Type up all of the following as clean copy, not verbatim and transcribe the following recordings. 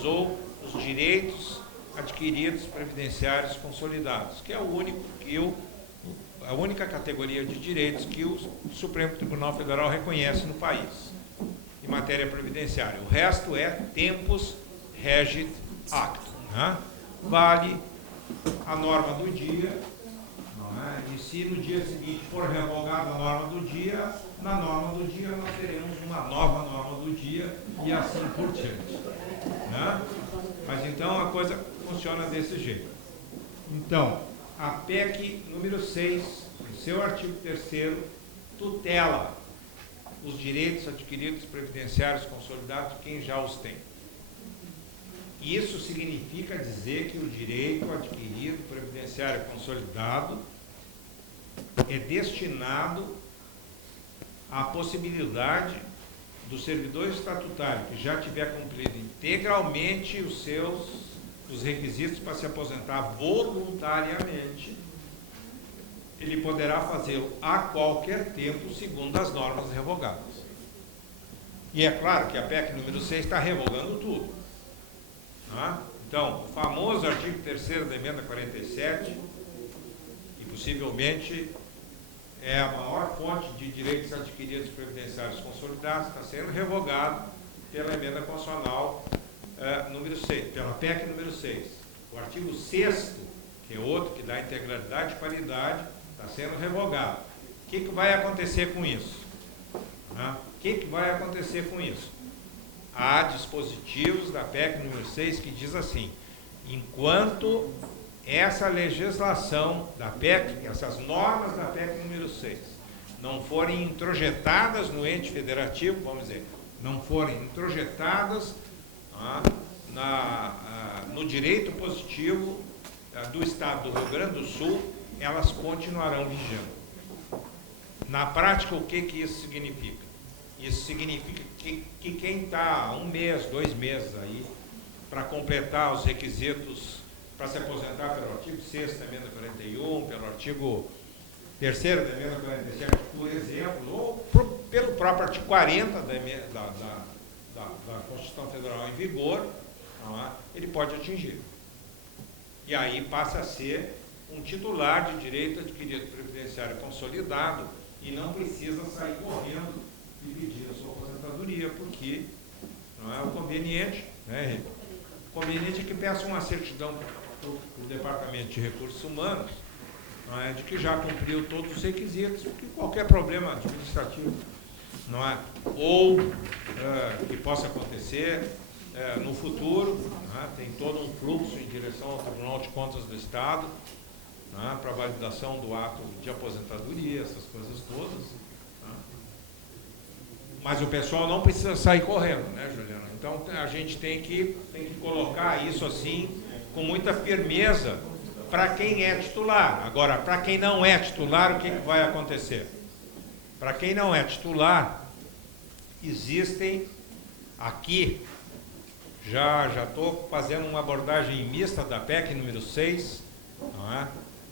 analisou os direitos adquiridos previdenciários consolidados, que é a única categoria de direitos que o Supremo Tribunal Federal reconhece no país, em matéria previdenciária. O resto é tempus regit actum, né? Vale a norma do dia, não é? E se no dia seguinte for revogada a norma do dia, na norma do dia nós teremos uma nova norma do dia e assim por diante, né? Mas então a coisa funciona desse jeito. Então, a PEC número 6, em seu artigo 3º, tutela os direitos adquiridos previdenciários consolidados de quem já os tem. Isso significa dizer que o direito adquirido previdenciário consolidado é destinado à possibilidade do servidor estatutário que já tiver cumprido integralmente os requisitos para se aposentar voluntariamente, ele poderá fazê-lo a qualquer tempo, segundo as normas revogadas. E é claro que a PEC número 6 está revogando tudo. Tá? Então, o famoso artigo 3º da emenda 47, e possivelmente é a maior fonte de direitos adquiridos previdenciários consolidados, está sendo revogado pela emenda constitucional número 6, pela PEC número 6. O artigo 6º, que é outro que dá integralidade e paridade, está sendo revogado. O que vai acontecer com isso? O que vai acontecer com isso? Há dispositivos da PEC número 6 que diz assim: enquanto essa legislação da PEC, essas normas da PEC número 6, não forem introjetadas no ente federativo, vamos dizer, não forem introjetadas no direito positivo do Estado do Rio Grande do Sul, elas continuarão vigendo. Na prática, o que isso significa? Isso significa que quem está 1 mês, 2 meses aí, para completar os requisitos para se aposentar pelo artigo 6º da emenda 41, pelo artigo 3º da emenda 47, por exemplo, ou pelo próprio artigo 40 da Constituição Federal em vigor, ele pode atingir. E aí passa a ser um titular de direito adquirido previdenciário consolidado e não precisa sair correndo e pedir a sua aposentadoria, porque não é o conveniente, né? O conveniente é que peça uma certidão para o Departamento de Recursos Humanos, não é, de que já cumpriu todos os requisitos, porque qualquer problema administrativo, não é, ou que possa acontecer no futuro, não é, tem todo um fluxo em direção ao Tribunal de Contas do Estado, não é, para validação do ato de aposentadoria, essas coisas todas. Mas o pessoal não precisa sair correndo, né, Juliana? Então a gente tem que colocar isso assim com muita firmeza para quem é titular. Agora, para quem não é titular, o que vai acontecer? Para quem não é titular, existem aqui, já estou fazendo uma abordagem mista da PEC número 6, não é?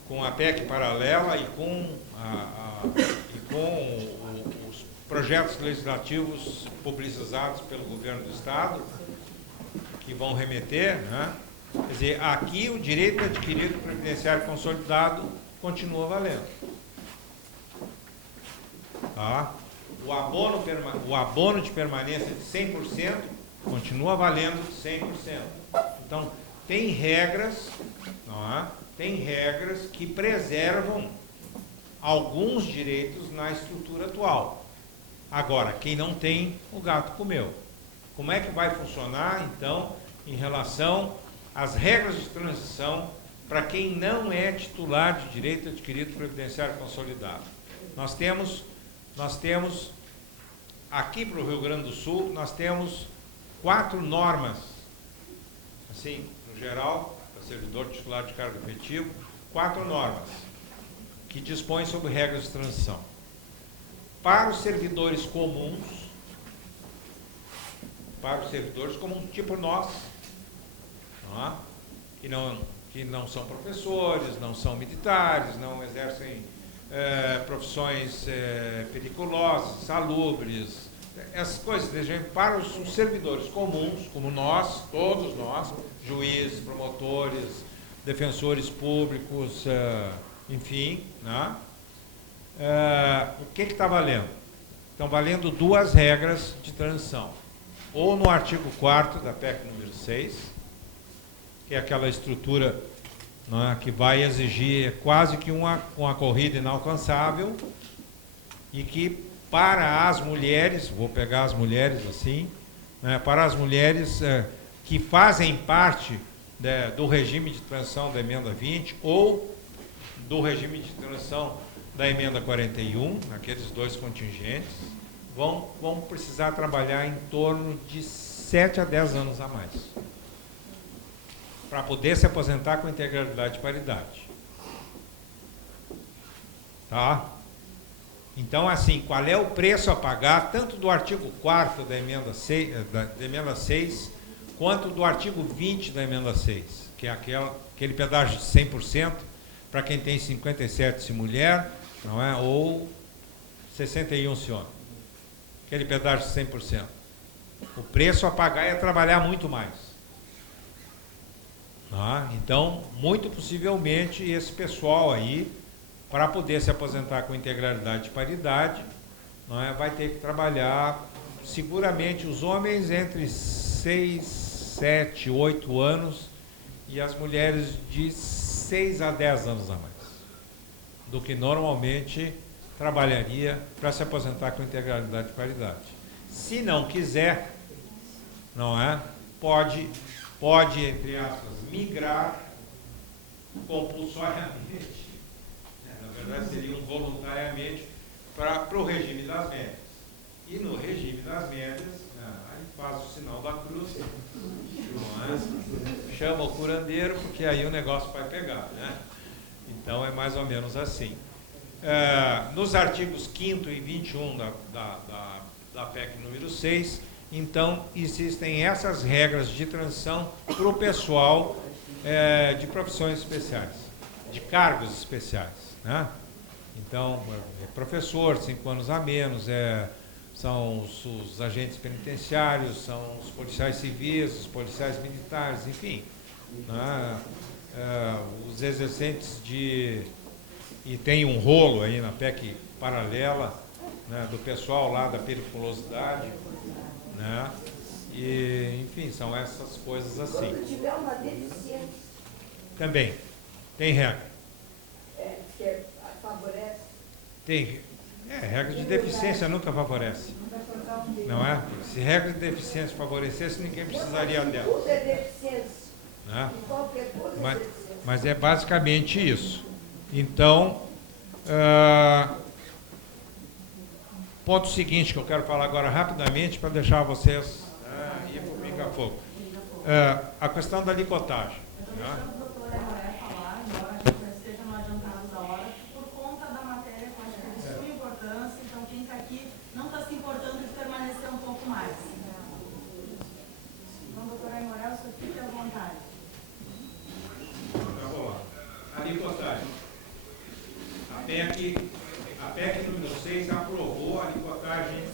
Com a PEC paralela e com os projetos legislativos publicizados pelo governo do Estado, que vão remeter, né? Quer dizer, aqui o direito adquirido previdenciário consolidado continua valendo. Tá? O abono de permanência de 100% continua valendo 100%. Então, tem regras, não é? Tem regras que preservam alguns direitos na estrutura atual. Agora, quem não tem, o gato comeu. Como é que vai funcionar, então, em relação às regras de transição para quem não é titular de direito adquirido previdenciário consolidado? Nós temos aqui para o Rio Grande do Sul, nós temos 4 normas, assim, no geral, para servidor titular de cargo efetivo, 4 normas que dispõem sobre regras de transição. Para os servidores comuns, tipo nós, que não são professores, não são militares, não exercem profissões periculosas, salubres, essas coisas, para os servidores comuns, como nós, todos nós, juízes, promotores, defensores públicos, enfim, né? O que está valendo? Estão valendo duas regras de transição. Ou no artigo 4º da PEC número 6, que é aquela estrutura, né, que vai exigir quase que uma corrida inalcançável, e que para as mulheres, vou pegar as mulheres assim, né, para as mulheres que fazem parte do regime de transição da emenda 20 ou do regime de transição da emenda 41, aqueles dois contingentes, vão precisar trabalhar em torno de 7 a 10 anos a mais para poder se aposentar com integralidade e paridade. Tá? Então, assim, qual é o preço a pagar, tanto do artigo 4º da emenda 6, quanto do artigo 20 da emenda 6, que é aquele pedágio de 100% para quem tem 57 se mulher, não é? Ou 61 se homem. Aquele pedágio de 100%. O preço a pagar é trabalhar muito mais. Então, muito possivelmente, esse pessoal aí, para poder se aposentar com integralidade e paridade, não é, vai ter que trabalhar, seguramente, os homens entre 6, 7, 8 anos e as mulheres de 6 a 10 anos a mais do que normalmente trabalharia para se aposentar com integralidade e paridade. Se não quiser, não é, pode, entre aspas, migrar compulsoriamente, na verdade seria voluntariamente, para o regime das médias. E no regime das médias, aí faz o sinal da cruz, não é? Chama o curandeiro, porque aí o negócio vai pegar, né? Então é mais ou menos assim. Nos artigos 5º e 21 da PEC número 6, então existem essas regras de transição para o pessoal de profissões especiais, de cargos especiais, né? Então, professor, 5 anos a menos, são os agentes penitenciários, são os policiais civis, os policiais militares, enfim, né? Os exercentes e tem um rolo aí na PEC paralela, né, do pessoal lá da periculosidade, né? E, enfim, são essas coisas assim. Quando tiver uma deficiência. Também, tem regra. Que favorece. Tem. Regra de deficiência nunca favorece. Não é? Se regra de deficiência favorecesse, ninguém precisaria dela. Tudo é deficiência. Né? Qualquer coisa é deficiência. Mas é basicamente isso. Então, ponto seguinte que eu quero falar agora rapidamente para deixar vocês ir para o pinga-fogo. A questão da licotagem. Né? A PEC número 6 aprovou a licotagem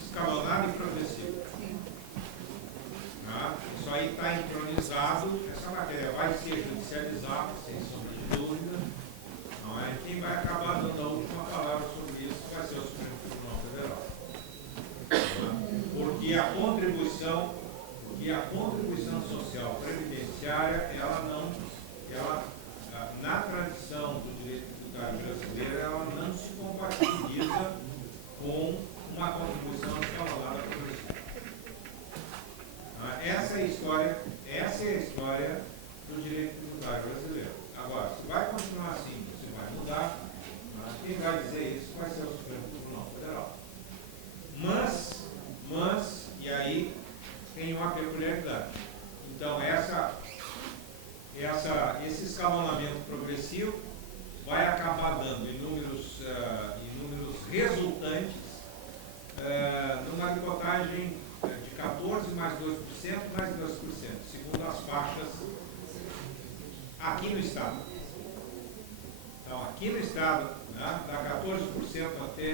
escalonada e progressiva. Isso aí está entronizado, essa matéria vai ser judicializada, sem sombra de dúvida. Não é? Quem vai acabar dando a última palavra sobre isso vai ser o Supremo Tribunal Federal. Porque a contribuição social previdenciária, ela, na tradição do direito tributário brasileiro, ela não se compatibiliza com uma contribuição escalonada progressiva. Essa é a história do direito tributário brasileiro. Agora, se vai continuar assim, se vai mudar, quem vai dizer isso vai ser o Supremo Tribunal Federal. Mas, e aí tem uma peculiaridade. Então, esse escalonamento progressivo vai acabar dando inúmeros resultantes numa licotagem de 14% mais 2%, mais 2%, segundo as faixas aqui no Estado. Então, aqui no Estado, né? Dá 14% até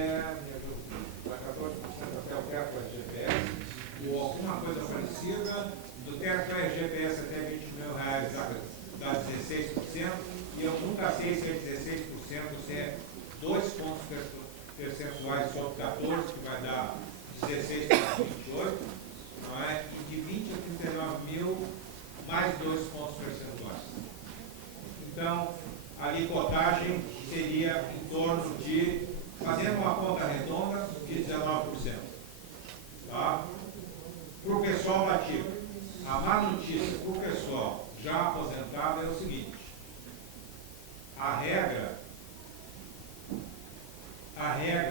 o teto do RGPS, ou alguma coisa parecida. Do teto do RGPS até R$20.000 dá 16%, e eu nunca sei se é 16% ou se é 2 pontos percentuais sobre 14, que vai dar 16 para 28, não é? E de 20 a 39 mil, mais 2 pontos percentuais. Então, a licotagem seria em torno de, fazendo uma conta redonda, de 19%. Tá? Para o pessoal nativo, a má notícia para o pessoal já aposentado é o seguinte: a regra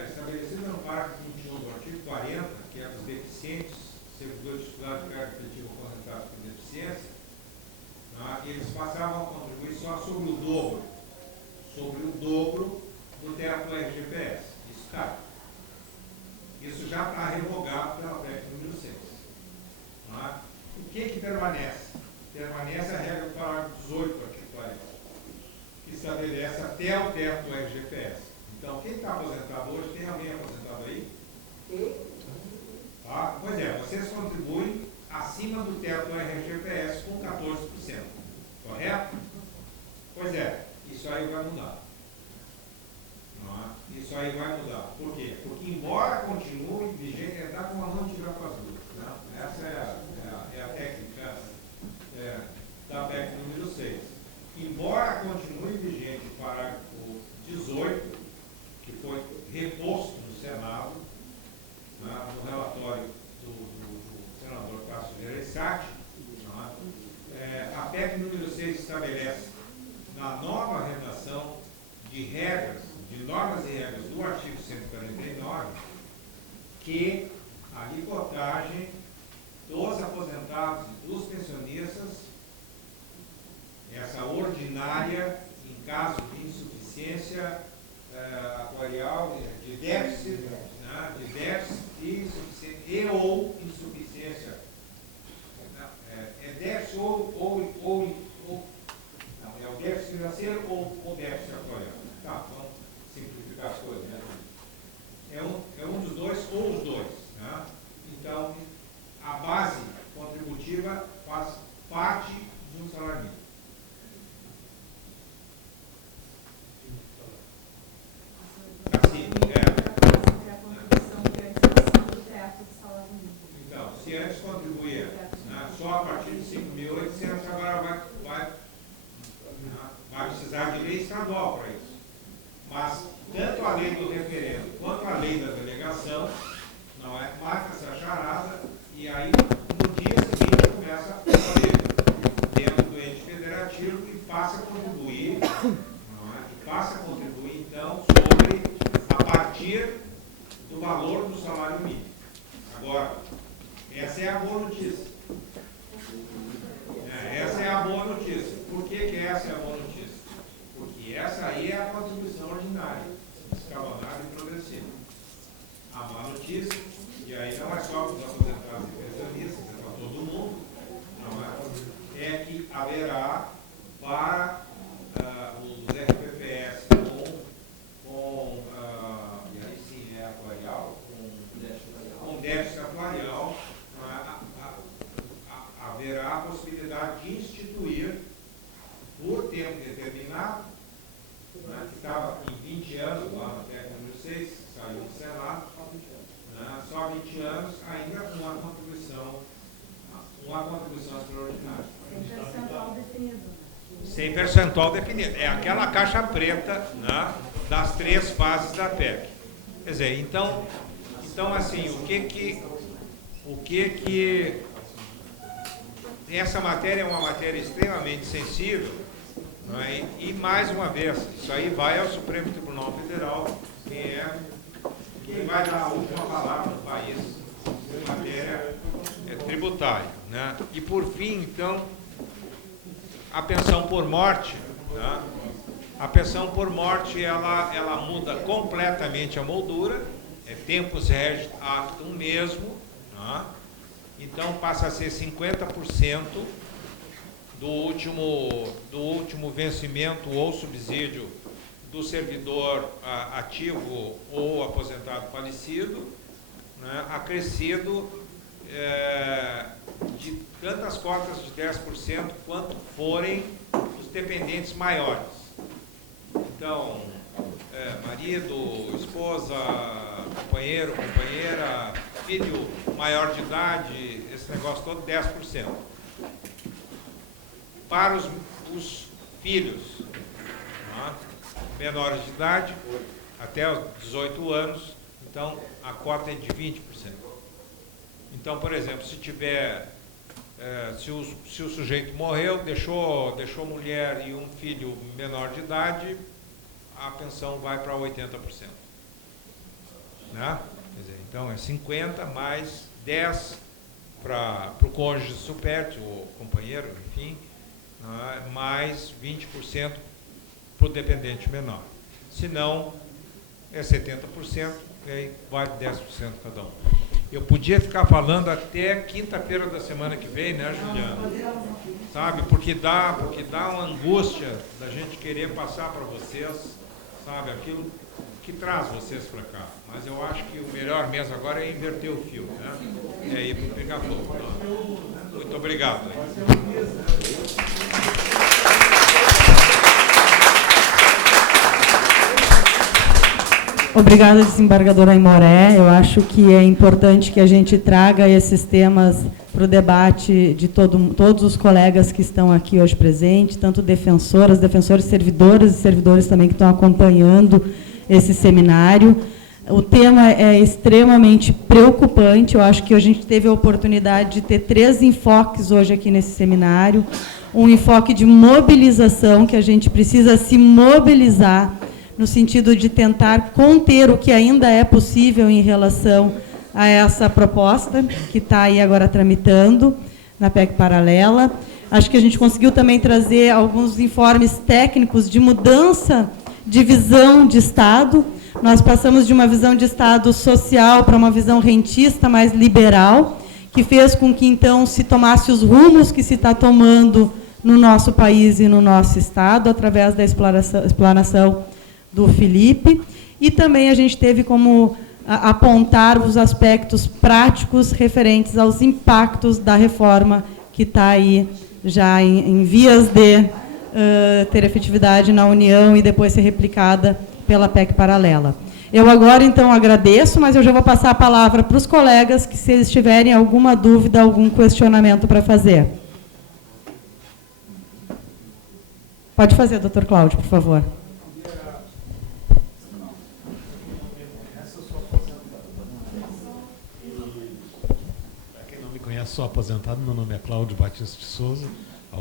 estabelecida no parágrafo 21 do artigo 40, que é dos deficientes, servidores titulares de cargo efetivo aposentados por deficiência, tá? Eles passavam a contribuir só sobre o dobro do teto do RGPS. Isso está. Isso já está revogado pela PEC número 6. Tá? O que permanece? Permanece a regra do parágrafo 18 do artigo 40, que estabelece até o teto do RGPS. Então, quem está aposentado hoje, tem alguém aposentado aí? Tá? Pois é, vocês contribuem acima do teto do RGPS com 14%. Correto? Pois é, isso aí vai mudar. Isso aí vai mudar. Por quê? Porque, embora continue vigente, está com uma mão de tirar para as duas. Né? Essa é a técnica da PEC número 6. Embora continue vigente o parágrafo 18, que foi reposto no Senado, né, no relatório do senador Cássio Gereissati, a PEC número 6 estabelece, na nova redação de regras, de normas e regras do artigo 149, que a licotagem dos aposentados e dos pensionistas, essa ordinária, em caso de insuficiência atuarial, de déficit, né, e insuficiência, e ou insuficiência, é déficit não, é o déficit financeiro ou déficit atuarial. Tá, vamos simplificar as coisas, né? É um dos dois ou os dois. Né? Então, a base contributiva faz parte de um salário mínimo. Assim, então, se antes contribuía, né, só a partir de 5.800, agora vai precisar de lei estadual para isso. Mas tanto a lei do referendo quanto a lei da delegação, não é, marca-se a charada, e aí no dia seguinte começa a fazer dentro do ente federativo e passa a contribuir, não é, e passa a contribuir então sobre a partir do valor do salário mínimo. Agora, essa é a boa notícia. Essa é a boa notícia. Por que essa é a boa notícia? Porque essa aí é a contribuição ordinária, escalonada e progressiva. A má notícia, e aí não é só para os aposentados e pensionistas, é para todo mundo, não é que haverá para os RPPS e aí sim é atuarial, com déficit atuarial, haverá a possibilidade de instituir, por tempo determinado, né, que estava em 20 anos, lá na PEC número 6, saiu do Senado, só 20 anos, ainda com uma contribuição extraordinária. Sem percentual definido. Sem percentual definido. É aquela caixa preta, né, das 3 fases da PEC. Quer dizer, então assim, o que essa matéria é uma matéria extremamente sensível, não é? E mais uma vez, isso aí vai ao Supremo Tribunal Federal, quem vai dar a última palavra no país em matéria tributária, né? E por fim, então, a pensão por morte, né? A pensão por morte, ela muda completamente a moldura, tempus regit actum mesmo, né? Então passa a ser 50% do último vencimento ou subsídio do servidor ativo ou aposentado falecido, né, acrescido de tantas cotas de 10% quanto forem os dependentes maiores. Então, marido, esposa, companheiro, companheira, filho maior de idade, esse negócio todo, 10%. Para os filhos, né, menores de idade, até os 18 anos, então a cota é de 20%. Então, por exemplo, se tiver, se o sujeito morreu, deixou mulher e um filho menor de idade, a pensão vai para 80%. Né? Quer dizer, então é 50 mais 10 para o cônjuge supérstite, ou companheiro, enfim, né? Mais 20% para o dependente menor. Se não, é 70%, e aí vale 10% cada um. Eu podia ficar falando até quinta-feira da semana que vem, né, Juliana? Sabe, porque dá uma angústia da gente querer passar para vocês, sabe, aquilo que traz vocês para cá. Mas eu acho que o melhor mesmo agora é inverter o fio, né? É ir para o pegar fogo. Muito obrigado. Obrigada, desembargadora Aimoré. Eu acho que é importante que a gente traga esses temas para o debate de todos os colegas que estão aqui hoje presentes, tanto defensores, servidoras e servidores também que estão acompanhando esse seminário. O tema é extremamente preocupante. Eu acho que a gente teve a oportunidade de ter 3 enfoques hoje aqui nesse seminário. Um enfoque de mobilização, que a gente precisa se mobilizar no sentido de tentar conter o que ainda é possível em relação a essa proposta que está aí agora tramitando na PEC paralela. Acho que a gente conseguiu também trazer alguns informes técnicos de mudança de visão de Estado. Nós passamos de uma visão de Estado social para uma visão rentista mais liberal, que fez com que, então, se tomasse os rumos que se está tomando no nosso país e no nosso Estado, através da explanação do Felipe, e também a gente teve como apontar os aspectos práticos referentes aos impactos da reforma que está aí já em vias de ter efetividade na União e depois ser replicada pela PEC paralela. Eu agora, então, agradeço, mas eu já vou passar a palavra para os colegas, que se eles tiverem alguma dúvida, algum questionamento para fazer. Pode fazer, doutor Cláudio, por favor. Sou aposentado, meu nome é Cláudio Batista de Souza. A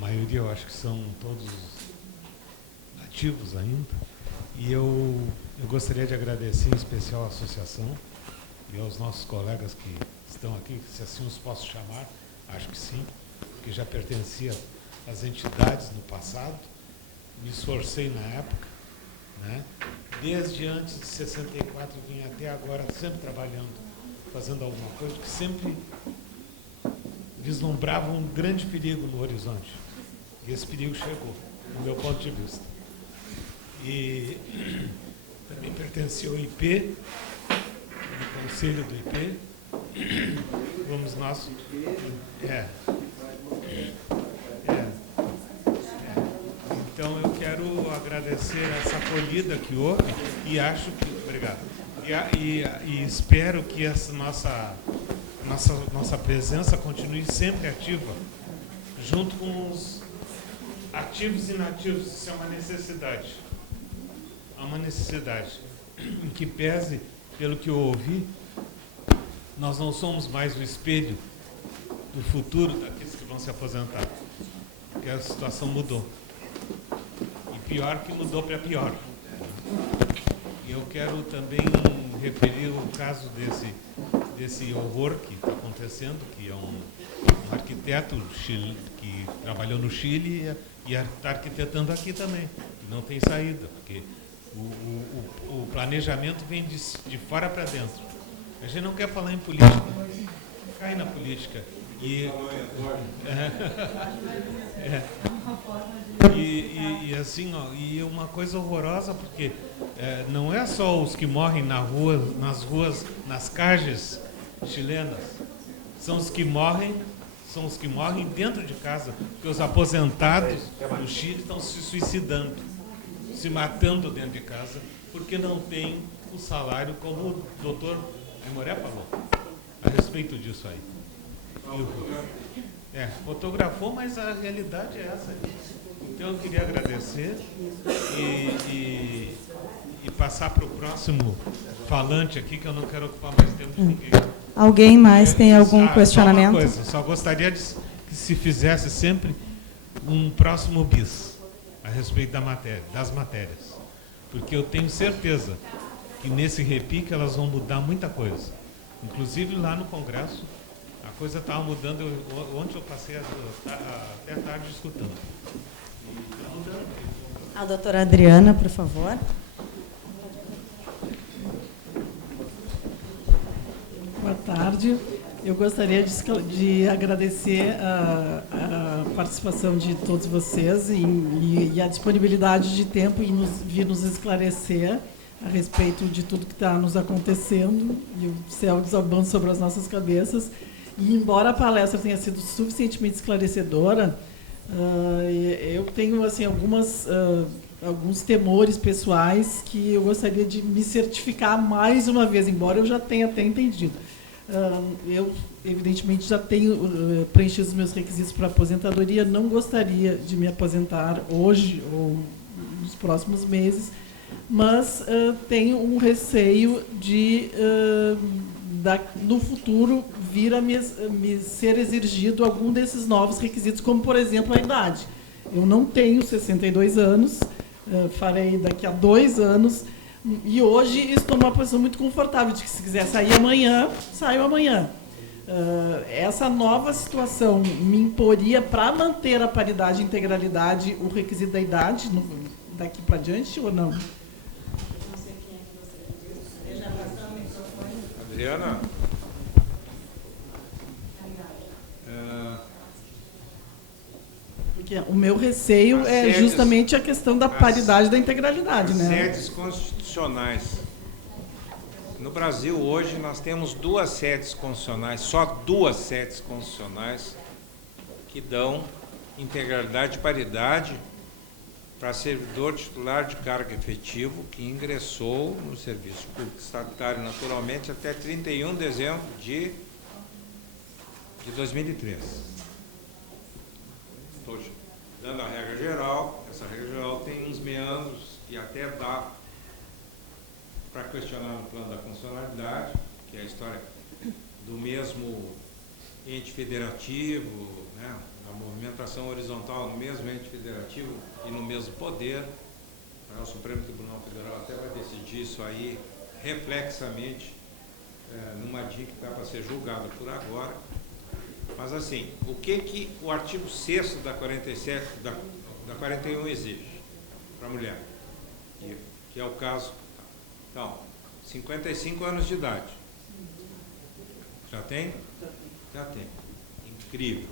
maioria eu acho que são todos ativos ainda. E eu gostaria de agradecer em especial à associação e aos nossos colegas que estão aqui, se assim os posso chamar, acho que sim, que já pertencia às entidades no passado. Me esforcei na época, né? Desde antes de 64 vim até agora sempre trabalhando, fazendo alguma coisa que sempre vislumbrava um grande perigo no horizonte. E esse perigo chegou, do meu ponto de vista. E também pertenci ao IP, ao conselho do IP. Vamos nós. Então eu quero agradecer essa acolhida que houve e acho que. Obrigado. E espero que essa nossa presença continue sempre ativa, junto com os ativos e inativos. Isso é uma necessidade. Há uma necessidade. Em que pese, pelo que eu ouvi, nós não somos mais o espelho do futuro daqueles que vão se aposentar. Porque a situação mudou. E pior que mudou para pior. E eu quero também referir o caso desse horror que está acontecendo, que é um arquiteto que trabalhou no Chile e está arquitetando aqui também, que não tem saída, porque o planejamento vem de fora para dentro. A gente não quer falar em política, cai na política. E, e assim, ó, e uma coisa horrorosa, porque não é só os que morrem nas ruas, nas cages chilenas, são os que morrem dentro de casa, porque os aposentados no Chile estão se suicidando, se matando dentro de casa, porque não tem o salário, como o doutor Aimoré falou a respeito disso aí. Fotografou, mas a realidade é essa. Então eu queria agradecer e passar para o próximo falante aqui, que eu não quero ocupar mais tempo de ninguém. Alguém mais tem algum questionamento? Só uma coisa, só gostaria que se fizesse sempre um próximo bis a respeito das matérias. Porque eu tenho certeza que nesse repique elas vão mudar muita coisa. Inclusive lá no Congresso, a coisa estava mudando. Ontem eu passei até tarde escutando. A doutora Adriana, por favor. Boa tarde. Eu gostaria de agradecer a participação de todos vocês e a disponibilidade de tempo em vir nos esclarecer a respeito de tudo que está nos acontecendo e o céu desabando sobre as nossas cabeças. E embora a palestra tenha sido suficientemente esclarecedora, eu tenho assim alguns temores pessoais que eu gostaria de me certificar mais uma vez, embora eu já tenha até entendido. Eu, evidentemente, já tenho preenchido os meus requisitos para aposentadoria, não gostaria de me aposentar hoje ou nos próximos meses, mas tenho um receio de, no futuro, vir a me ser exigido algum desses novos requisitos, como, por exemplo, a idade. Eu não tenho 62 anos, farei daqui a 2 anos, e hoje estou numa posição muito confortável de que, se quiser sair amanhã, saio amanhã. Essa nova situação me imporia, para manter a paridade e integralidade, o requisito da idade daqui para diante ou não? Adriana? Porque o meu receio é justamente a questão da paridade e da integralidade, né? Sedes constitucionais. No Brasil, hoje, nós temos 2 sedes constitucionais, só 2 sedes constitucionais, que dão integralidade e paridade para servidor titular de cargo efetivo que ingressou no serviço público estatutário, naturalmente, até 31 de dezembro de 2003. Estou dando a regra geral. Essa regra geral tem uns meandros e até dá para questionar no plano da funcionalidade, que é a história do mesmo ente federativo, né, a movimentação horizontal no mesmo ente federativo e no mesmo poder. O Supremo Tribunal Federal até vai decidir isso aí reflexamente numa DIC que está para ser julgada por agora. Mas assim, o que o artigo 6º da 47, da 41 exige para a mulher? Que é o caso. Então, 55 anos de idade. Já tem? Já tem. Incrível.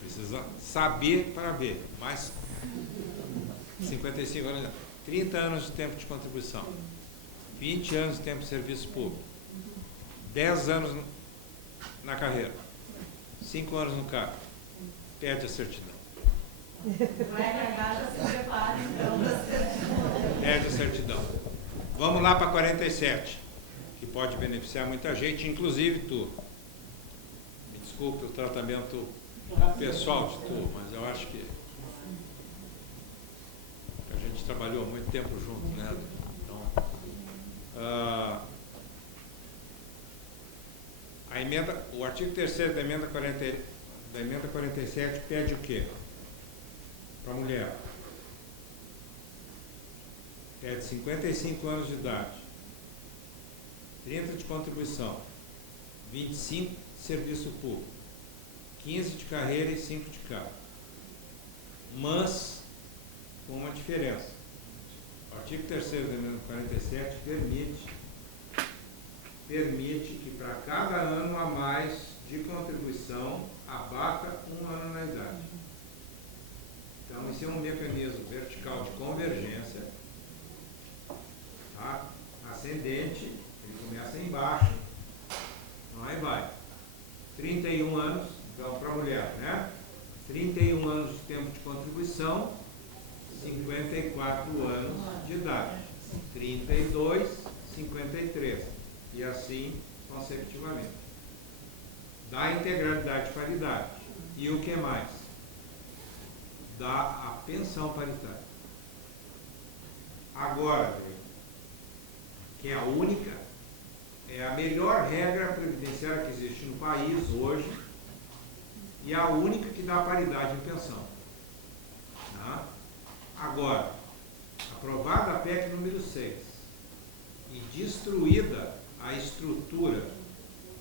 Precisa saber para ver. Mas 55 anos de idade. 30 anos de tempo de contribuição. 20 anos de tempo de serviço público. 10 anos na carreira. 5 anos no cargo. Perde a certidão. Perde a certidão. Vamos lá para 47, que pode beneficiar muita gente, inclusive tu. Me desculpe o tratamento pessoal de tu, mas eu acho que a gente trabalhou há muito tempo junto, né? Então, a emenda, o artigo 3º da emenda 47 pede o quê? Para a mulher. Pede 55 anos de idade, 30 de contribuição, 25 de serviço público, 15 de carreira e 5 de cargo. Mas, com uma diferença. O artigo 3º da emenda 47 permite que para cada ano a mais de contribuição mecanismo vertical de convergência, tá? Ascendente, ele começa embaixo, aí vai. 31 anos, então para a mulher, né? 31 anos de tempo de contribuição, 54 anos de idade. 32, 53. E assim consecutivamente. Dá integralidade de paridade. E o que mais? Dá a pensão paritária. Agora, que é a única, é a melhor regra previdenciária que existe no país hoje e a única que dá paridade em pensão. Tá? Agora, aprovada a PEC número 6 e destruída a estrutura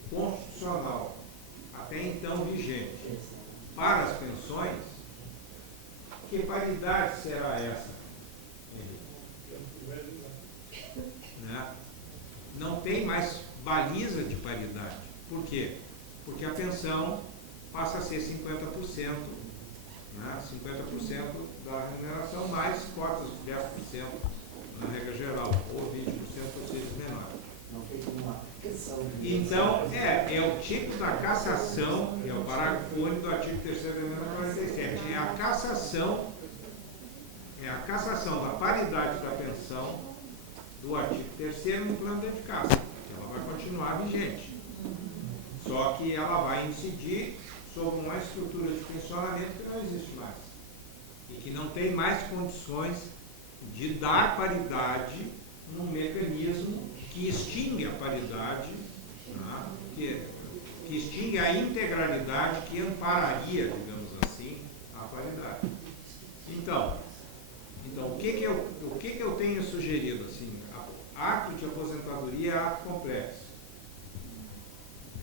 constitucional até então vigente para as pensões, que paridade será essa? Né? Não tem mais baliza de paridade. Por quê? Porque a pensão passa a ser 50%, né? 50% da remuneração, mais cotas de 10% na regra geral, ou 20% para seres menores. Então, é o tipo da cassação, que é o parágrafo único do artigo 3º da emenda 47, é a cassação da paridade da pensão do artigo 3º no plano de eficácia. Ela vai continuar vigente. Só que ela vai incidir sobre uma estrutura de pensionamento que não existe mais. E que não tem mais condições de dar paridade num mecanismo que extingue a paridade, tá? que extingue a integralidade que ampararia, digamos assim, a paridade. Então o que eu tenho sugerido? Assim, ato de aposentadoria é ato complexo.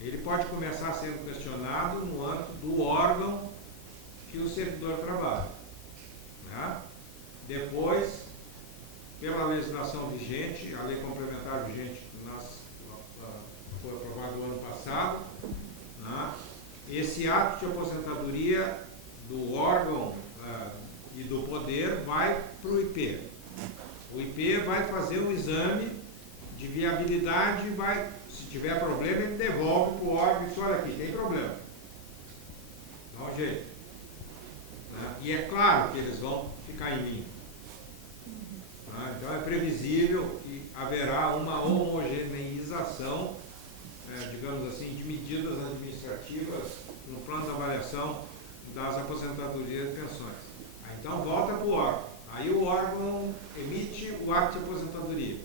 Ele pode começar sendo questionado no âmbito do órgão que o servidor trabalha. Né? Depois, pela legislação vigente, a lei complementar vigente foi aprovada no ano passado, né? Esse ato de aposentadoria do órgão e do poder vai para o IP. O IP vai fazer um exame de viabilidade e se tiver problema, ele devolve para o órgão e diz, olha aqui, tem problema. Dá um jeito. Né? E é claro que eles vão ficar em mim. Então é previsível que haverá uma homogeneização, digamos assim, de medidas administrativas no plano de avaliação das aposentadorias e pensões. Então volta para o órgão. Aí o órgão emite o ato de aposentadoria.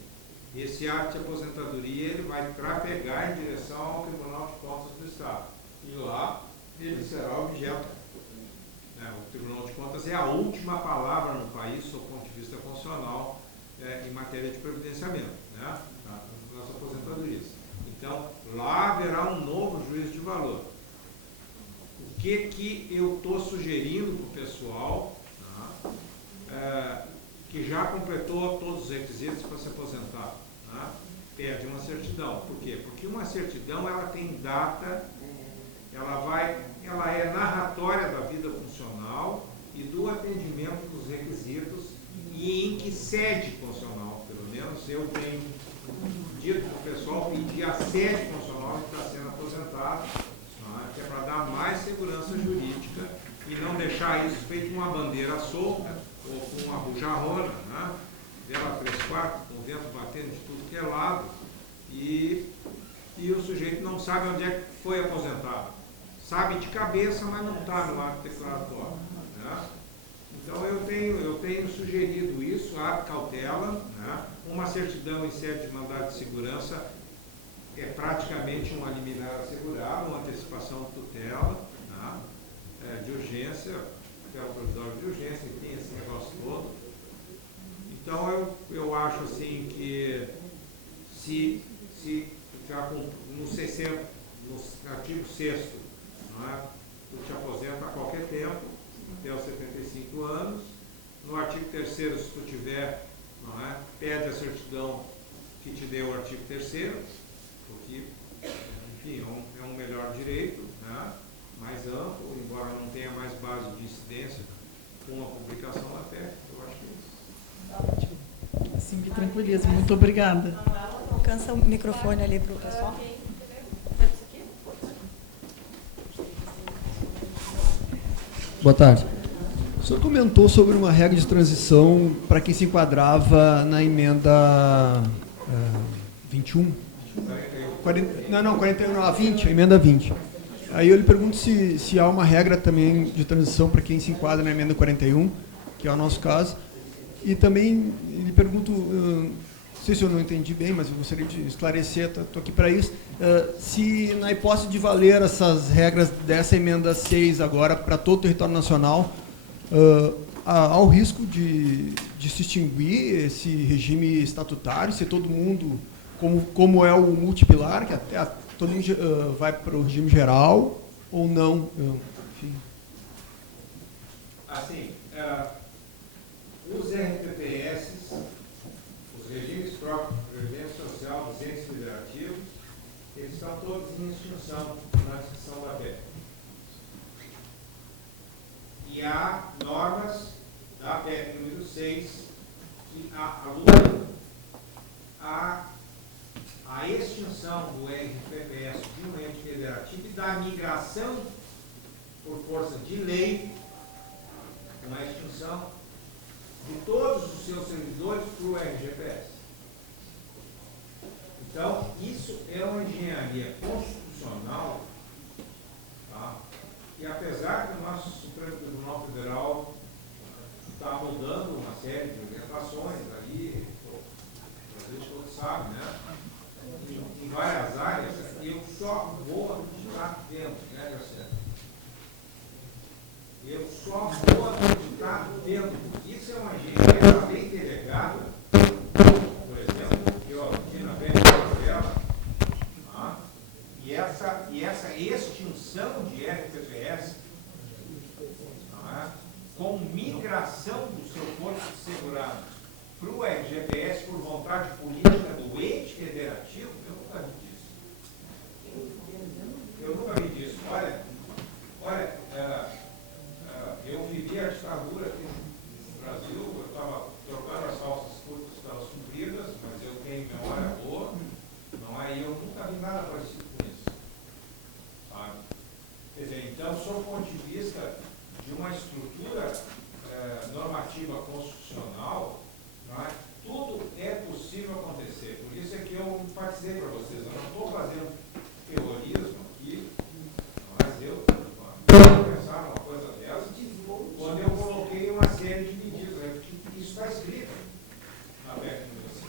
Esse ato de aposentadoria ele vai trafegar em direção ao Tribunal de Contas do Estado. E lá ele será objeto. O Tribunal de Contas é a última palavra no país, sob o ponto de vista constitucional, em matéria de previdenciamento, né? Das aposentadorias. Então, lá haverá um novo juízo de valor. O que eu estou sugerindo para o pessoal, né? Que já completou todos os requisitos para se aposentar, né? Pede uma certidão. Por quê? Porque uma certidão ela tem data, ela é narratória da vida funcional e do atendimento dos requisitos e em que sede funcional, pelo menos eu tenho dito para o pessoal pedir a sede funcional que está sendo aposentado, né? Que é para dar mais segurança jurídica e não deixar isso feito uma bandeira solta ou com uma bujarrona, né? Vela 3/4, com o vento batendo de tudo que é lado, e o sujeito não sabe onde é que foi aposentado. Sabe de cabeça, mas não está no ato declaratório. Né? Então eu tenho sugerido isso, ato cautela, né? Uma certidão em sede de mandado de segurança é praticamente um liminar assegurado, uma antecipação de tutela, né? De urgência, tutela provisória de urgência, enfim, esse negócio todo. Então eu acho assim que se ficar no 60, no artigo 6º, não é? Tu te aposenta a qualquer tempo, até os 75 anos. No artigo 3º, se tu tiver, não é? Pede a certidão que te deu o artigo 3º, porque, enfim, é um melhor direito, né? Mais amplo, embora não tenha mais base de incidência com a publicação da PEC. Eu acho que é isso. Assim me tranquiliza. Muito obrigada. Alcança o microfone ali para o pessoal. Boa tarde. O senhor comentou sobre uma regra de transição para quem se enquadrava na emenda 21? 41 não, a 20, a emenda 20. Aí eu lhe pergunto se há uma regra também de transição para quem se enquadra na emenda 41, que é o nosso caso. E também lhe pergunto, não sei se eu não entendi bem, mas eu gostaria de esclarecer, estou aqui para isso, se na hipótese de valer essas regras dessa emenda 6 agora para todo o território nacional, há o risco de se extinguir esse regime estatutário, se todo mundo, como é o multipilar, que até todo mundo vai para o regime geral, ou não, enfim. Assim, os RPPS, os regimes próprios de previdência social dos entes federativos, eles estão todos em extinção na discussão da PEC. E há normas da PEC número 6 que alulam a extinção do RPPS de um ente federativo e da migração por força de lei, uma extinção de todos os seus servidores para o RGPS. Então, isso é uma engenharia constitucional, tá? E apesar que o nosso Supremo Tribunal Federal está mudando uma série de orientações ali, a gente todos sabe, né? Em várias áreas, eu só vou acreditar dentro, né, Graciela? Eu só vou acreditar dentro. Isso é uma engenharia da lei delegada, por exemplo, que eu aqui na frente dela, tá? E essa extinção de RPPS, tá? Com migração do seu corpo de segurado para o RGPS por vontade política do ente federativo, eu nunca vi disso. Eu nunca vi disso. Olha, eu vivi a ditadura aqui no Brasil, eu estava trocando as calças curtas pelas compridas, mas eu tenho memória boa, não é? E eu nunca vi nada parecido com isso. Sabe? Quer dizer, então, sob o ponto de vista de uma estrutura normativa constitucional, não é? Tudo é possível acontecer. Por isso é que eu enfatizei para vocês, eu não estou fazendo terrorismo aqui, mas eu pensar numa coisa dessa, quando eu coloquei uma série de medidas, né? Porque isso está escrito na PEC número 5.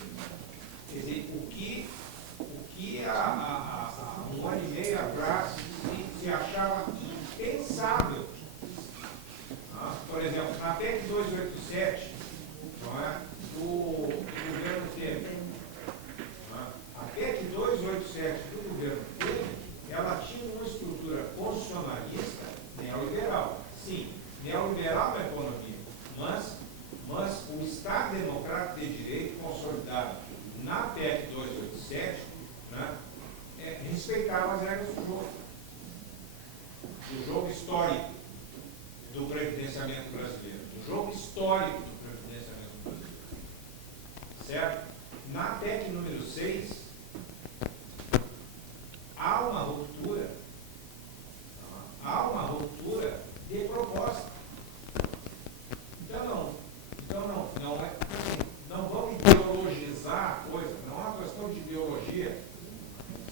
Quer dizer, o que há um ano e meio atrás se achava impensável. Por exemplo, na PEC 287, não é? Do governo Temer. A PEC 287 do governo Temer, ela tinha uma estrutura constitucionalista neoliberal. Sim, neoliberal na economia, mas o Estado Democrático de Direito consolidado na PEC 287, né, respeitava as regras do jogo histórico do previdenciamento brasileiro, do jogo histórico do previdenciamento brasileiro. Certo? Na PEC número 6, há uma ruptura de proposta. Não vamos ideologizar a coisa, não é uma questão de ideologia,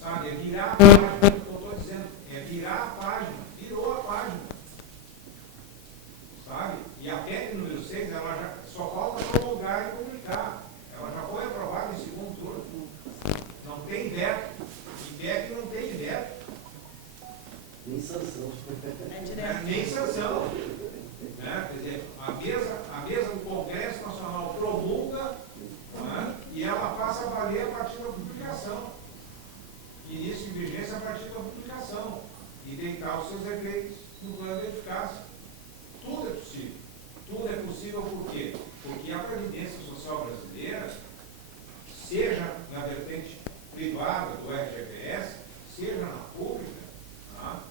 sabe? É virar a página, é o que eu estou dizendo, é virar a página, virou a página, sabe? E a PEC número 6, ela já só falta promulgar e publicar, ela já foi aprovada em segundo turno, não tem veto, e PEC não tem veto. Nem sanção. Nem sanção. Né? Quer dizer, a mesa do Congresso Nacional promulga, né? E ela passa a valer a partir da publicação. Início de vigência a partir da publicação. E deitar os seus efeitos no plano de eficácia. Tudo é possível. Tudo é possível por quê? Porque a Previdência Social brasileira, seja na vertente privada do RGPS, seja na pública, tá?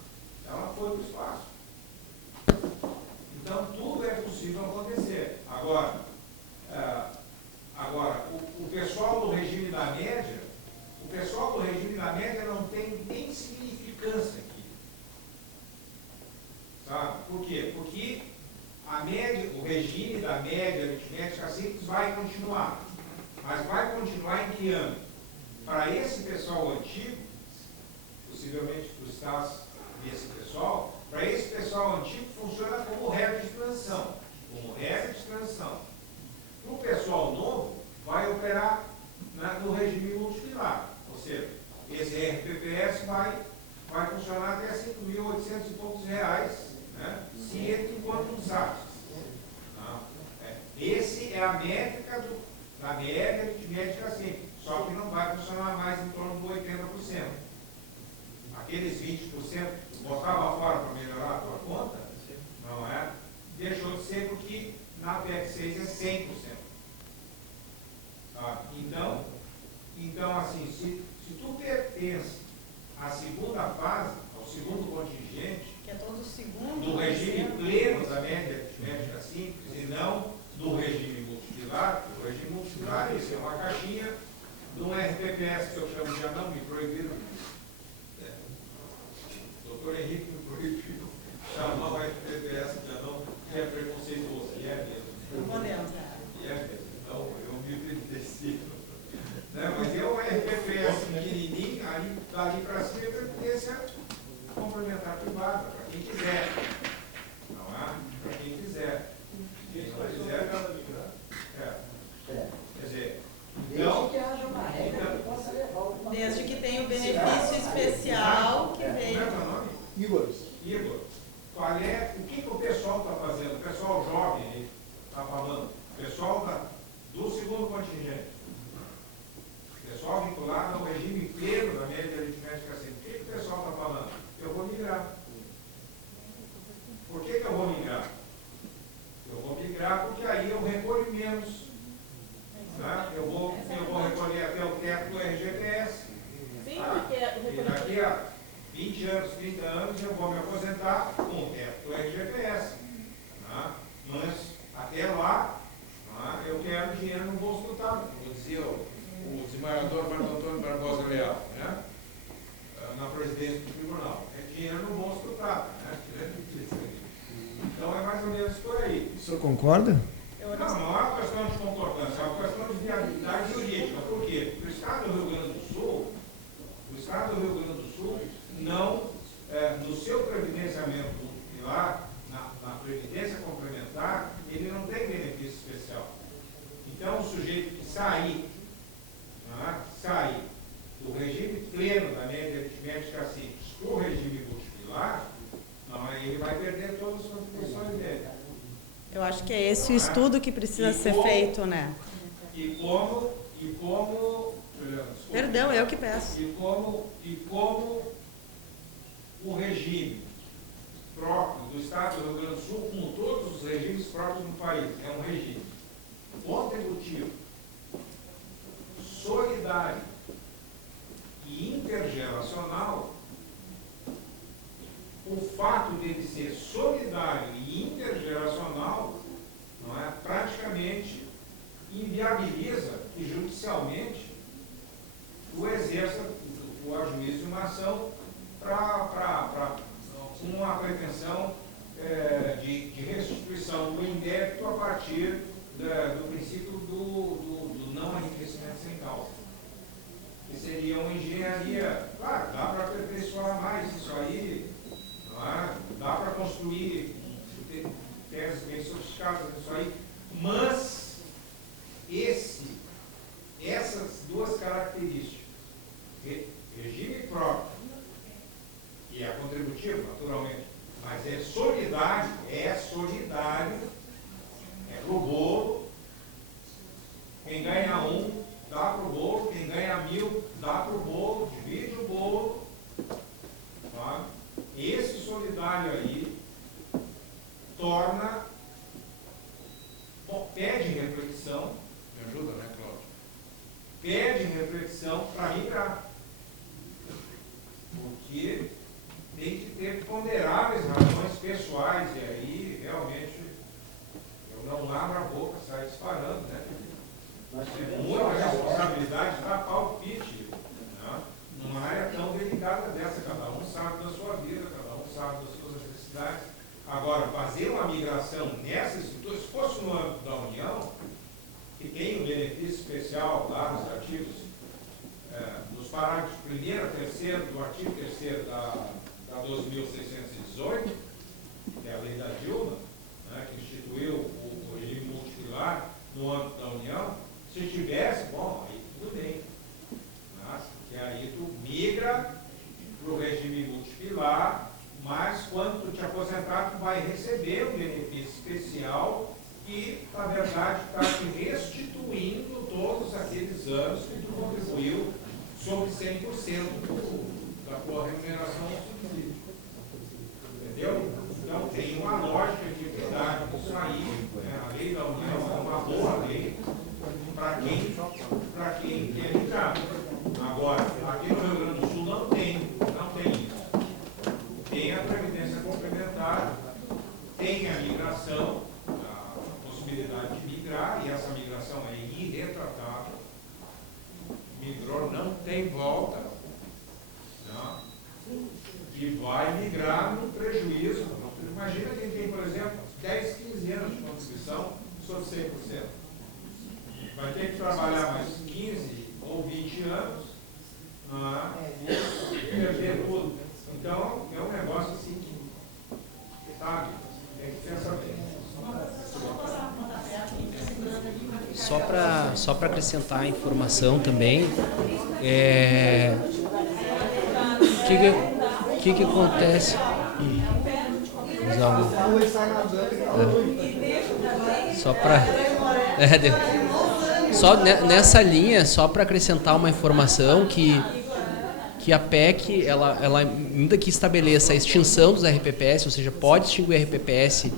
Ela foi para o espaço. Então, tudo é possível regime da média aritmética simples vai continuar. Mas vai continuar em que ano? Para esse pessoal antigo, possivelmente tu estás nesse pessoal, para esse pessoal antigo funciona como regra de transição. Como regra de transição. Para o pessoal novo, vai operar no regime multipilar. Ou seja, esse RPPS vai funcionar até R$ 5.800 e poucos reais, né? Se entra enquanto um SAT. Esse é a métrica da média aritmética simples, só que não vai funcionar mais em torno do 80%. Aqueles 20% botava fora para melhorar a tua conta, não é? Deixou de ser porque na PEC 6 é 100%. Tá? Então, assim, se tu pertence à segunda fase, ao segundo contingente, Que é todo segundo. do regime pleno da média aritmética simples e não do regime multipilar, o regime multipilar isso é uma caixinha de um RPPS que eu chamo de anão, me proibiram. Doutor Henrique me proibiu chamar o RPPS de anão, que é preconceituoso, e é mesmo. Podemos. E é mesmo. Então, eu me beneficio. Né? Mas é um RPPS pequenininho, aí dali para cima é previdência complementar privada, para quem quiser. Não é? Para quem quiser. Quem não quiser, quer dizer, então, Desde que haja uma regra que possa levar alguma Desde que coisa. tenha o benefício especial que como é veio. que é o nome? Igor, Igor, o que o pessoal está fazendo? O pessoal jovem está falando, o pessoal do segundo contingente, o pessoal vinculado ao regime pleno da média aritmética assim, o que o pessoal está falando? Eu vou migrar. Por que eu vou migrar? Eu vou migrar porque aí eu recolho menos. Né? Eu vou recolher até o teto do RGPS. Sim, E daqui a 20 anos, 30 anos, eu vou me aposentar com o teto do RGPS. Né? Mas até lá, né, eu quero dinheiro no bolso do Estado, como dizia o desembargador Marco Antônio Barbosa Leal, né? Na presidência do tribunal. É dinheiro no bolso do Estado. Né? Então é mais ou menos por aí. o senhor concorda? Não é uma questão de concordância, é uma questão de viabilidade jurídica. Por quê? Porque o Estado do Rio Grande do Sul, não, no seu previdenciamento multipilar, na previdência complementar, ele não tem benefício especial. Então, o sujeito que sair do regime pleno da média aritmética simples para o regime multipilar, ele vai perder todas as contribuições dele. Eu acho que é esse o estudo que precisa ser feito, né? E como Perdão, eu que peço. E como o regime próprio do Estado do Rio Grande do Sul, como todos os regimes próprios no país, é um regime contributivo, solidário e intergeracional. O fato dele ser solidário e intergeracional, não é, praticamente inviabiliza que judicialmente o exerça, o ajuíze uma ação com uma pretensão de restituição do indébito a partir do princípio do não enriquecimento sem causa. Que seria uma engenharia, claro, dá para aperfeiçoar mais isso aí, não é? Dá para construir teses bem sofisticadas nisso aí, mas essas duas características, regime próprio, que é contributivo, naturalmente, mas é solidário, é pro bolo, quem ganha dá pro bolo, quem ganha 1.000 dá pro bolo, divide o bolo, tá? Esse solidário aí pede reflexão, me ajuda, né, Cláudio? Pede reflexão para migrar. Porque tem que ter ponderáveis razões pessoais, e aí realmente eu não abro a boca, sai disparando, né? Muita responsabilidade dá palpite, né? Numa área tão delicada dessa, cada um sabe da sua vida, cada um sabe das suas necessidades. Agora, fazer uma migração nessa estrutura, se fosse ser da 2.618, que é a lei da Dilma, né, que instituiu o regime multipilar no âmbito da União, se tivesse, bom, aí tudo bem. Mas, que aí tu migra para o regime multipilar, mas quando tu te aposentar, tu vai receber um benefício especial que, na verdade, está te restituindo todos aqueles anos que tu contribuiu sobre 100% da tua remuneração ao subsídio. Entendeu? Então, tem uma lógica de equidade nisso aí. Né? A lei da União é uma boa lei para quem quer migrar. Agora, aqui no Rio Grande do Sul não tem isso. Tem a previdência complementar, tem a migração, a possibilidade de migrar, e essa migração é irretratável. Migrou, não tem volta. Não. E vai migrar no prejuízo. Imagina quem tem, por exemplo, 10, 15 anos de contribuição sobre 100%. Vai ter que trabalhar mais 15 ou 20 anos, e perder tudo. Então, é um negócio assim que, sabe, tem que pensar bem. Só para acrescentar a informação também, o que acontece? Só para nessa linha, só para acrescentar uma informação que a PEC, ela ainda que estabeleça a extinção dos RPPS, ou seja, pode extinguir o RPPS,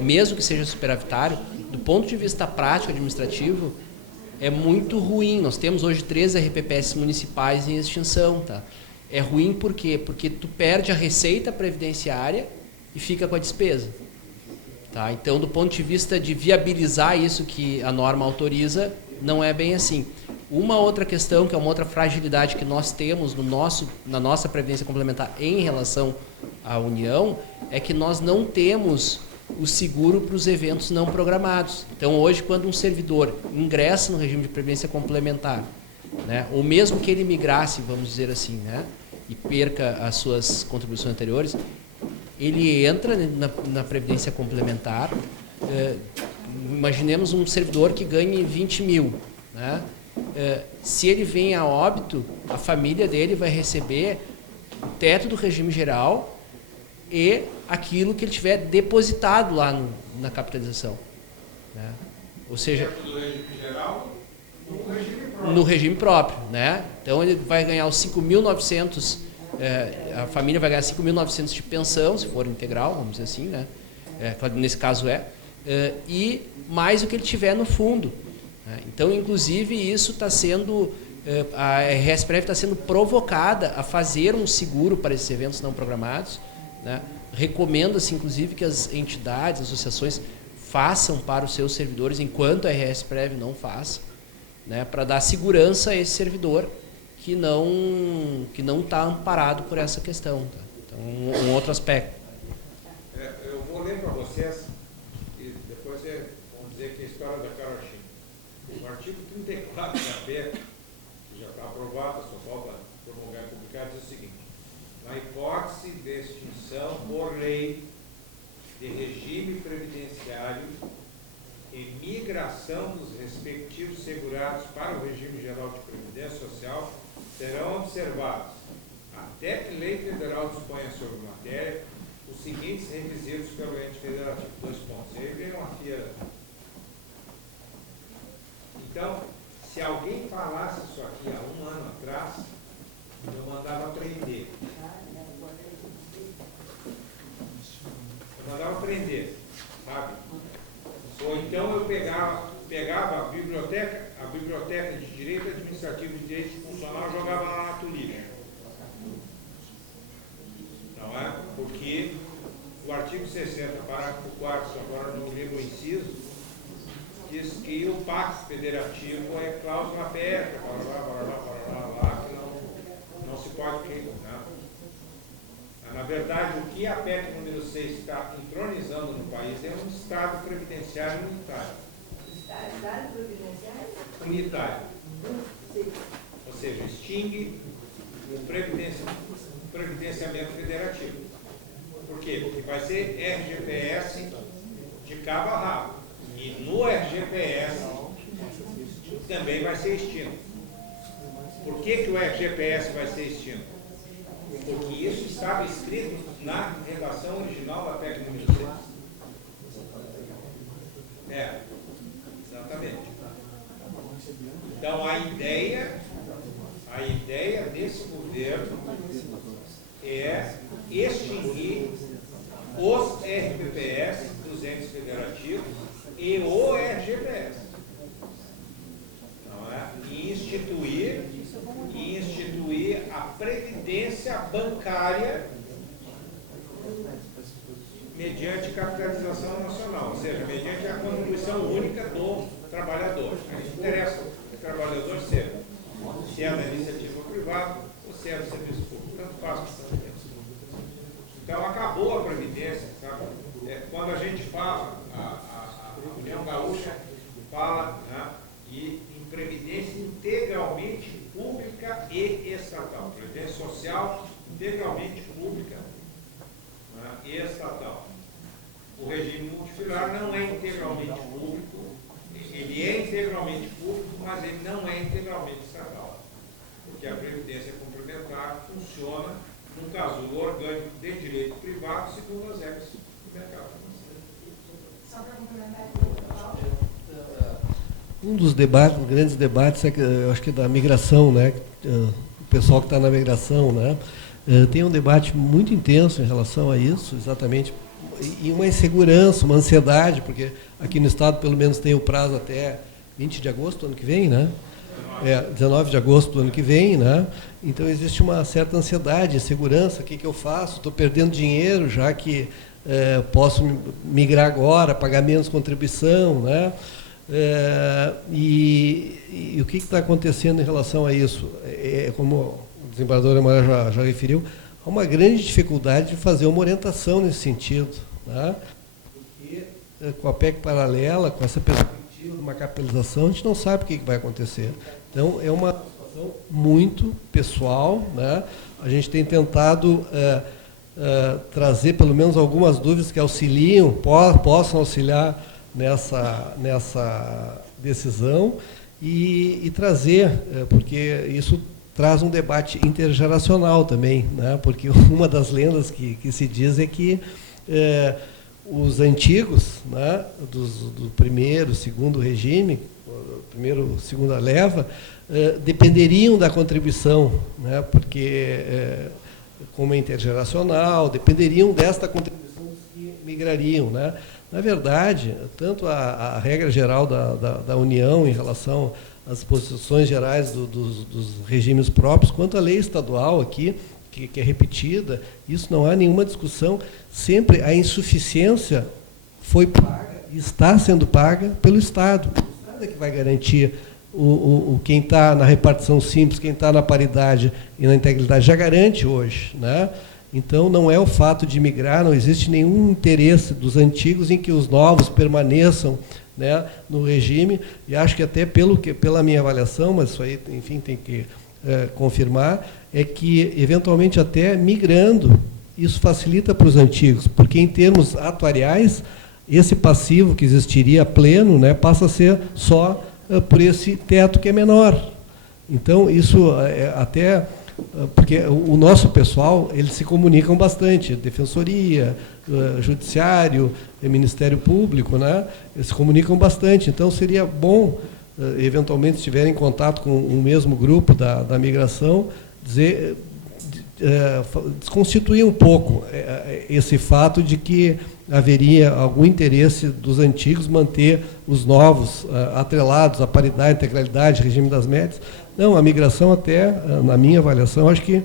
mesmo que seja superavitário, do ponto de vista prático administrativo, é muito ruim. Nós temos hoje 3 RPPS municipais em extinção, tá? É ruim por quê? Porque tu perde a receita previdenciária e fica com a despesa. Tá? Então, do ponto de vista de viabilizar isso que a norma autoriza, não é bem assim. Uma outra questão, que é uma outra fragilidade que nós temos na nossa previdência complementar em relação à União, é que nós não temos o seguro para os eventos não programados. Então, hoje, quando um servidor ingressa no regime de previdência complementar, né, ou mesmo que ele migrasse, vamos dizer assim, né, e perca as suas contribuições anteriores, ele entra na previdência complementar. Imaginemos um servidor que ganhe 20 mil. Né? Se ele vem a óbito, a família dele vai receber o teto do regime geral e aquilo que ele tiver depositado lá na capitalização. Né? Ou seja, teto do regime geral no regime próprio. No regime próprio, né? Então ele vai ganhar os 5.900, a família vai ganhar 5.900 de pensão, se for integral, vamos dizer assim, né? Nesse caso e mais o que ele tiver no fundo. Né? Então, inclusive, isso está sendo, a RSPREV está sendo provocada a fazer um seguro para esses eventos não programados. Né? Recomenda-se, inclusive, que as entidades, associações façam para os seus servidores, enquanto a RSPREV não faça, né? Para dar segurança a esse servidor que não está amparado por essa questão. Tá? Então, um outro aspecto. Eu vou ler para vocês, e depois vamos dizer que é a história da carochinha. O artigo 34 da PEC, que já está aprovado, só falta promulgar e publicar, diz o seguinte: na hipótese de extinção por lei de regime previdenciário e migração dos respectivos segurados para o regime geral de previdência social, serão observados, até que lei federal disponha sobre a matéria, os seguintes requisitos pelo ente federativo. 2 pontos. E aí vem uma feira. Então, se alguém falasse isso aqui há 1 ano atrás, eu mandava prender. Sabe? Ou então eu pegava a biblioteca de Direito Administrativo e Direito Funcional e jogava lá na tulipa. Não é? Porque o artigo 60, parágrafo 4, agora no livro inciso, diz que o pacto federativo é cláusula aberta, que não se pode queimar. Na verdade, o que a PEC número 6 está entronizando no país é um Estado previdenciário unitário. Estado previdenciário? Unitário. Ou seja, extingue o previdência previdenciamento federativo. Por quê? Porque vai ser RGPS de cabo a rabo. E no RGPS também vai ser extinto. Por que o RGPS vai ser extinto? Porque isso estava escrito na redação original da PEC número 6. Exatamente. Então a ideia desse governo é extinguir os RPPS dos entes federativos e o RGPS. Não é? E instituir a previdência bancária mediante capitalização nacional, ou seja, mediante a contribuição única do trabalhador. A gente interessa o trabalhador ser, se é da iniciativa privada ou se é do serviço público, tanto faz que está dentro. Então acabou a previdência, sabe? Quando a gente fala, a União Gaúcha fala, né, em previdência integralmente pública e estatal, previdência social integralmente pública, né, e estatal. O regime multifilar não é integralmente público, ele é integralmente público, mas ele não é integralmente estatal, porque a previdência complementar funciona num casulo orgânico de direito privado segundo as regras do mercado. Só para complementar, um dos debates, grandes debates, eu acho que é da migração, né? O pessoal que está na migração, né? Tem um debate muito intenso em relação a isso, exatamente, e uma insegurança, uma ansiedade, porque aqui no Estado, pelo menos, tem o prazo até 20 de agosto do ano que vem, né? 19 de agosto do ano que vem, né? Então, existe uma certa ansiedade, insegurança, o que eu faço? Estou perdendo dinheiro, já que posso migrar agora, pagar menos contribuição, né? E o que está acontecendo em relação a isso? Como o desembargador Amaral já referiu, há uma grande dificuldade de fazer uma orientação nesse sentido, né? Porque com a PEC paralela, com essa perspectiva de uma capitalização, a gente não sabe o que vai acontecer. Então, é uma situação muito pessoal, né? A gente tem tentado trazer pelo menos algumas dúvidas que auxiliam, possam auxiliar nessa decisão e trazer, porque isso traz um debate intergeracional também, né? Porque uma das lendas que se diz é que os antigos, né, do primeiro, segundo regime, primeiro, segunda leva, dependeriam da contribuição, né? Porque, como é intergeracional, dependeriam desta contribuição que migrariam, né? Na verdade, tanto a regra geral da União em relação às posições gerais dos regimes próprios, quanto a lei estadual aqui, que é repetida, isso não há nenhuma discussão. Sempre a insuficiência foi paga e está sendo paga pelo Estado. O Estado é que vai garantir quem está na repartição simples, quem está na paridade e na integridade, já garante hoje, né? Então, não é o fato de migrar, não existe nenhum interesse dos antigos em que os novos permaneçam, né, no regime, e acho que até pela minha avaliação, mas isso aí, enfim, tem que confirmar, é que, eventualmente, até migrando, isso facilita para os antigos, porque, em termos atuariais, esse passivo que existiria pleno, né, passa a ser só por esse teto que é menor. Então, isso até... Porque o nosso pessoal, eles se comunicam bastante, Defensoria, Judiciário, Ministério Público, né? Eles se comunicam bastante, então seria bom, eventualmente, se estiverem em contato com o mesmo grupo da migração, desconstituir um pouco esse fato de que haveria algum interesse dos antigos manter os novos atrelados à paridade, integralidade, regime das médias. Não, a migração até, na minha avaliação, acho que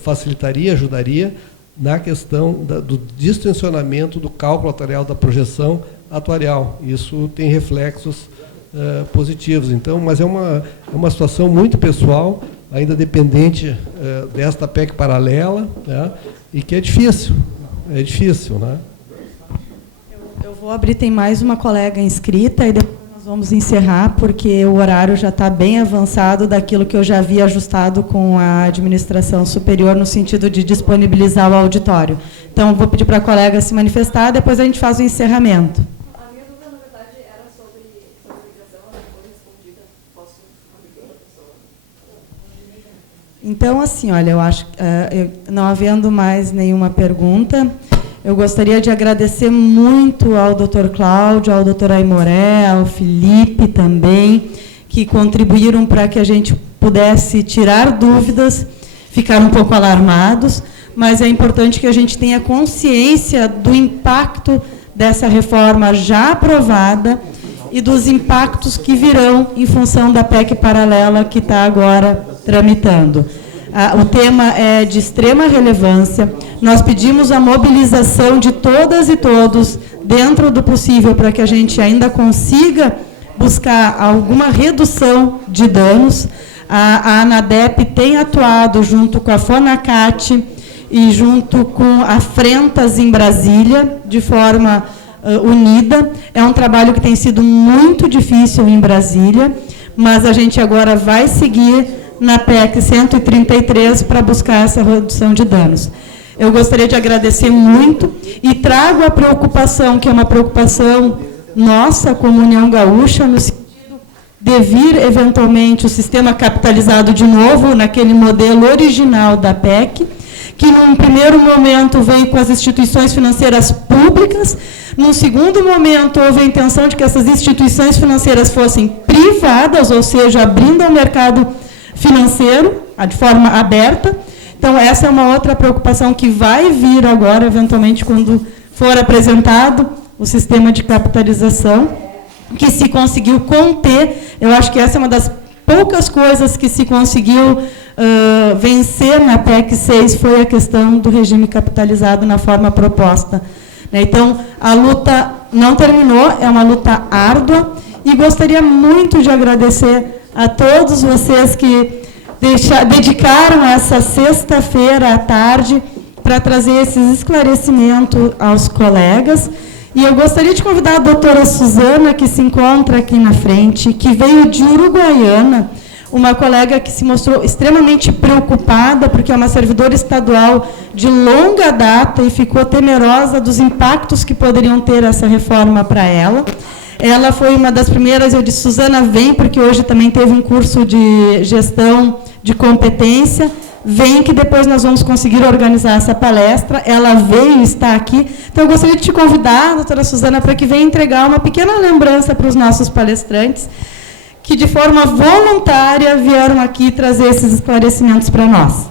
facilitaria, ajudaria na questão do distensionamento do cálculo atuarial, da projeção atuarial. Isso tem reflexos positivos. Então, mas é uma situação muito pessoal, ainda dependente desta PEC paralela, né, e que é difícil, né? Eu vou abrir, tem mais uma colega inscrita, e depois nós Vamos encerrar, porque o horário já está bem avançado daquilo que eu já havia ajustado com a administração superior, no sentido de disponibilizar o auditório. Então, vou pedir para a colega se manifestar, depois a gente faz o encerramento. A minha dúvida, na verdade, era sobre a migração, ela foi respondida. Posso ouvir a pessoa? Então, assim, olha, eu acho que, não havendo mais nenhuma pergunta, eu gostaria de agradecer muito ao Dr. Cláudio, ao Dr. Aimoré, ao Felipe também, que contribuíram para que a gente pudesse tirar dúvidas, ficar um pouco alarmados, mas é importante que a gente tenha consciência do impacto dessa reforma já aprovada e dos impactos que virão em função da PEC paralela que está agora tramitando. O tema é de extrema relevância. Nós pedimos a mobilização de todas e todos, dentro do possível, para que a gente ainda consiga buscar alguma redução de danos. A ANADEP tem atuado junto com a FONACAT e junto com a Frentas em Brasília, de forma unida. É um trabalho que tem sido muito difícil em Brasília, mas a gente agora vai seguir na PEC 133 para buscar essa redução de danos. Eu gostaria de agradecer muito e trago a preocupação, que é uma preocupação nossa como União Gaúcha, no sentido de vir, eventualmente, o sistema capitalizado de novo, naquele modelo original da PEC, que, num primeiro momento, veio com as instituições financeiras públicas, num segundo momento, houve a intenção de que essas instituições financeiras fossem privadas, ou seja, abrindo ao mercado financeiro, de forma aberta. Então, essa é uma outra preocupação que vai vir agora, eventualmente, quando for apresentado o sistema de capitalização, que se conseguiu conter. Eu acho que essa é uma das poucas coisas que se conseguiu vencer na PEC 6, foi a questão do regime capitalizado na forma proposta. Então, a luta não terminou, é uma luta árdua, e gostaria muito de agradecer a todos vocês que dedicaram essa sexta-feira à tarde para trazer esses esclarecimentos aos colegas. E eu gostaria de convidar a doutora Suzana, que se encontra aqui na frente, que veio de Uruguaiana, uma colega que se mostrou extremamente preocupada, porque é uma servidora estadual de longa data e ficou temerosa dos impactos que poderiam ter essa reforma para ela. Ela foi uma das primeiras, eu disse, Suzana, vem, porque hoje também teve um curso de gestão de competência, vem que depois nós vamos conseguir organizar essa palestra. Ela veio, está aqui. Então, eu gostaria de te convidar, doutora Suzana, para que venha entregar uma pequena lembrança para os nossos palestrantes, que de forma voluntária vieram aqui trazer esses esclarecimentos para nós.